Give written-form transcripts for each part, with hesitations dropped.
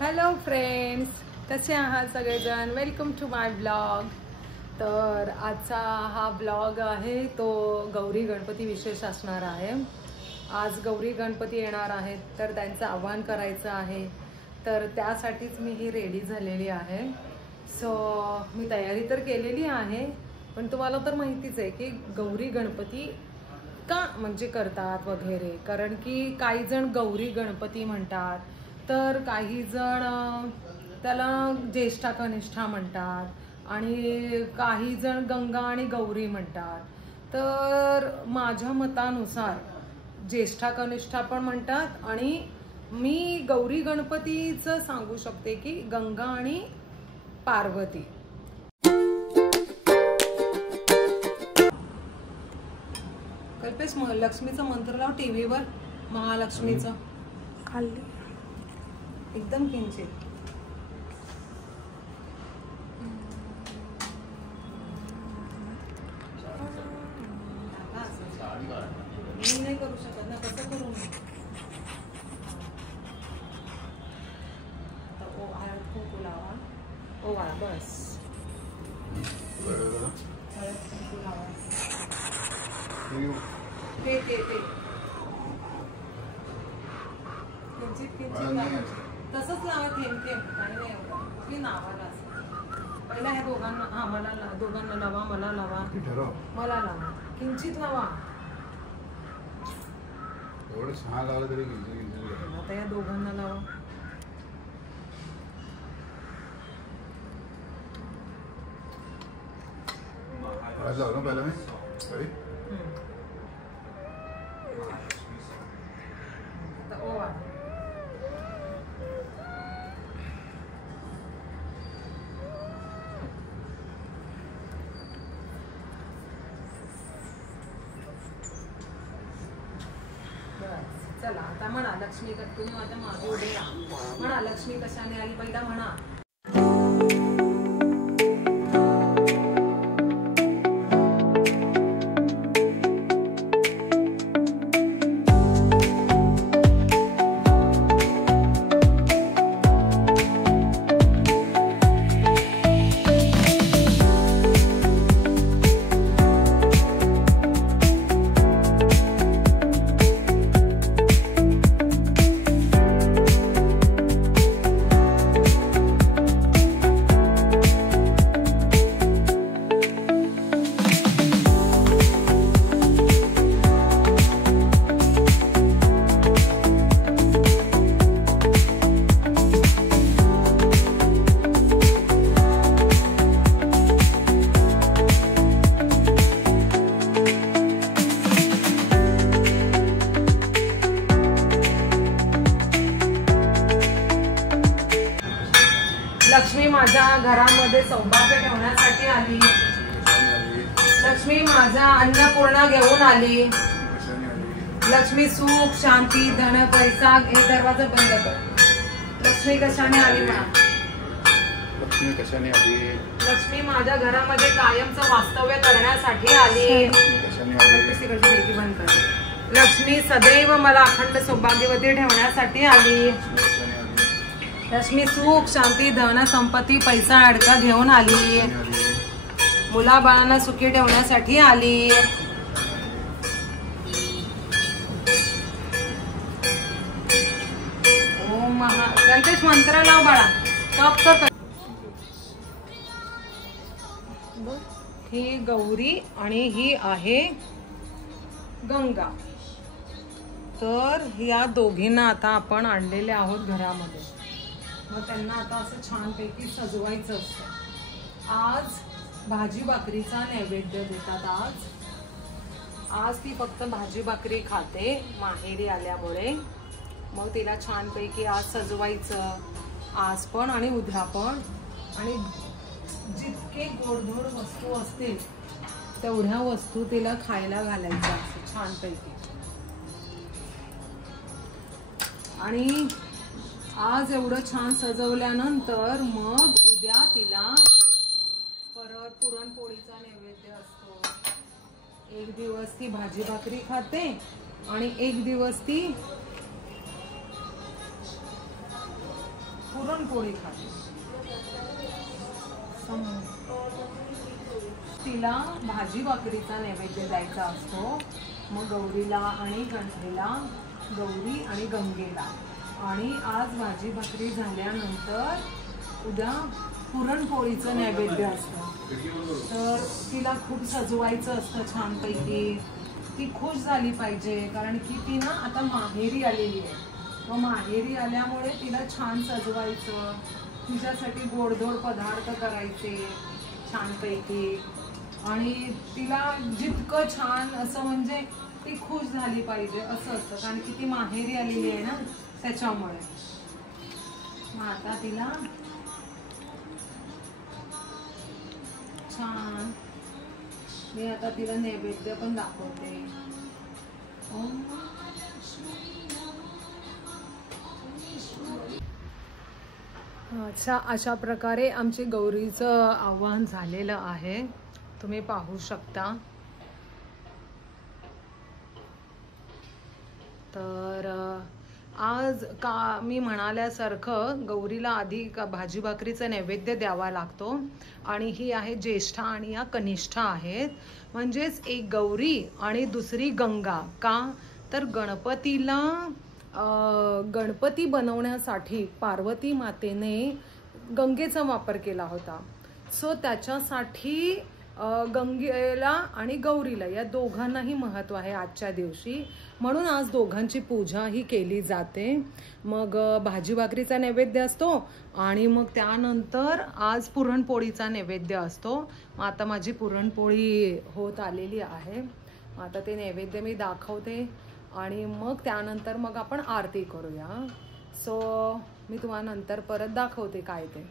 Hello friends, कसे आहात सगळेजण? Welcome to my blog. तर आजचा हा ब्लॉग आहे तो गौरी गणपती विशेष असणार आहे. आज गौरी गणपती येणार आहेत तर त्यांचं आवाहन करायचं आहे, तर त्यासाठीच मी ही रेडी झालेली आहे. सो मी तयारी तर केलेली आहे, पण तुम्हाला तर माहितीच आहे की गौरी गणपती का म्हणजे करतात वगैरे. कारण की काही जण गौरी गणपती म्हणतात, तर काही जण त्याला ज्येष्ठा कनिष्ठा म्हणतात आणि काही जण गंगा आणि गौरी म्हणतात. तर माझ्या मतानुसार ज्येष्ठा कनिष्ठा पण म्हणतात आणि मी गौरी गणपतीचं सांगू शकते की गंगा आणि पार्वती. कल्पेश, लक्ष्मीचं मंत्र लाव टीव्हीवर. महालक्ष्मीचं खाल्ली एकदम किंचित. मी नाही करू शकत ना, कसं करू मी? ओ हळद कुंकू लावा. ओ वा बस हळद कुंकू लावा. ते किंचित लावा. तसंच लावा, थेंब थेंब, काही नाही एवढं. मी नावाला असं पहिला ह्या दोघांना, हा मला दोघांना लावा, मला लावा, मला लावा, किंचित लावा. एवढं छान लावलं तरी किंचित. आता या दोघांना लावा. लावलं पहिला मी ओवा. चला आता म्हणा लक्ष्मी. तुम्ही आता मागे उभे राहा. म्हणा लक्ष्मी कशाने आली पहिला म्हणा. लक्ष्मी माझ्या घरामध्ये सौभाग्य ठेवण्यासाठी आली. लक्ष्मी माझ्या अन्नपूर्णा घेऊन आली. लक्ष्मी सुख शांती धन पैसा. हे दरवाजा बंद कर. लक्ष्मी कशाने आली म्हणा. लक्ष्मी कशाने आली. लक्ष्मी माझ्या घरामध्ये कायमचं वास्तव्य करण्यासाठी आली. बंद कर. लक्ष्मी सदैव मला अखंड सौभाग्यवती ठेवण्यासाठी आली. लक्ष्मी सुख शांती धन संपत्ती पैसा अडका घेऊन आली. मुलाबाळांना सुखी ठेवण्यासाठी आली. ओम गणेश मंत्र लाव बाळा. तप कर. ही गौरी आणि ही आहे गंगा. तर या दोघींना आता आपण आणलेले आहोत घरामध्ये. मग त्यांना आता असं छानपैकी सजवायचं असतं. आज भाजी भाकरीचा नैवेद्य देतात. आज ती फक्त भाजी भाकरी खाते माहेरी आल्यामुळे. मग तिला छानपैकी आज सजवायचं, आज पण आणि उद्या पण. आणि जितके गोडधोड वस्तू असतील तेवढ्या वस्तू तिला खायला घालायच्या असं छानपैकी. आणि आज एवढं छान सजवल्यानंतर मग उद्या तिला परत पुरणपोळीचा नैवेद्य असतो. एक दिवस ती भाजी भाकरी खाते आणि एक दिवस ती पुरणपोळी खाते. तिला भाजी भाकरीचा नैवेद्य द्यायचा असतो. मग गौरीला आणि गणपतीला, गौरी आणि गंगेला. आणि आज भाजी भाकरी झाल्यानंतर उद्या पुरणपोळीचं नैवेद्य असतं. तर तिला खूप सजवायचं असतं छानपैकी. ती खुश झाली पाहिजे, कारण की ती ना आता माहेरी आलेली आहे. मग माहेरी आल्यामुळे तिला छान सजवायचं, तिच्यासाठी गोडधोड पदार्थ करायचे छानपैकी. आणि तिला जितकं छान असं म्हणजे ती खुश झाली पाहिजे असं असतं, कारण की ती माहेरी आलेली आहे ना त्याच्यामुळे. मग आता तिला छान मी आता तिला नैवेद्य पण दाखवते. अच्छा, अशा प्रकारे आमची गौरीचं आवाहन झालेलं आहे, तुम्ही पाहू शकता. तर आज का मी म्हणाल्यासारखं गौरीला आधी भाजी भाकरीचं नैवेद्य द्यावा लागतो. आणि ही आहे ज्येष्ठा आणि या कनिष्ठा आहेत. म्हणजेच एक गौरी आणि दुसरी गंगा. का तर गणपतीला गणपती बनवण्यासाठी पार्वती मातेने गंगेचा वापर केला होता. सो त्याच्यासाठी गंगेला आणि गौरीला या दोघांनाही महत्त्व आहे आजच्या दिवशी. म्हणून आज दोघांची पूजा ही केली जाते. मग भाजी भाकरीचा नैवेद्य असतो आणि मग त्यानंतर आज पुरणपोळीचा नैवेद्य असतो. मग आता माझी पुरणपोळी होत आलेली आहे. आता ते नैवेद्य मी दाखवते आणि मग त्यानंतर मग आपण आरती करूया. सो मी तुम्हाला नंतर परत दाखवते काय ते.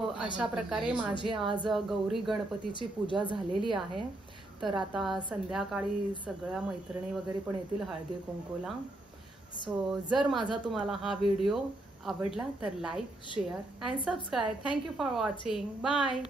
अशा प्रकारे माझी आज गौरी गणपतीची पूजा झालेली आहे. तर आता संध्याकाळी सगळ्या मैत्रिणी वगैरे पण येतील हळदी कुंकूला. सो जर माझा तुम्हाला हा व्हिडिओ आवडला तर like, share and subscribe. Thank you for watching. Bye.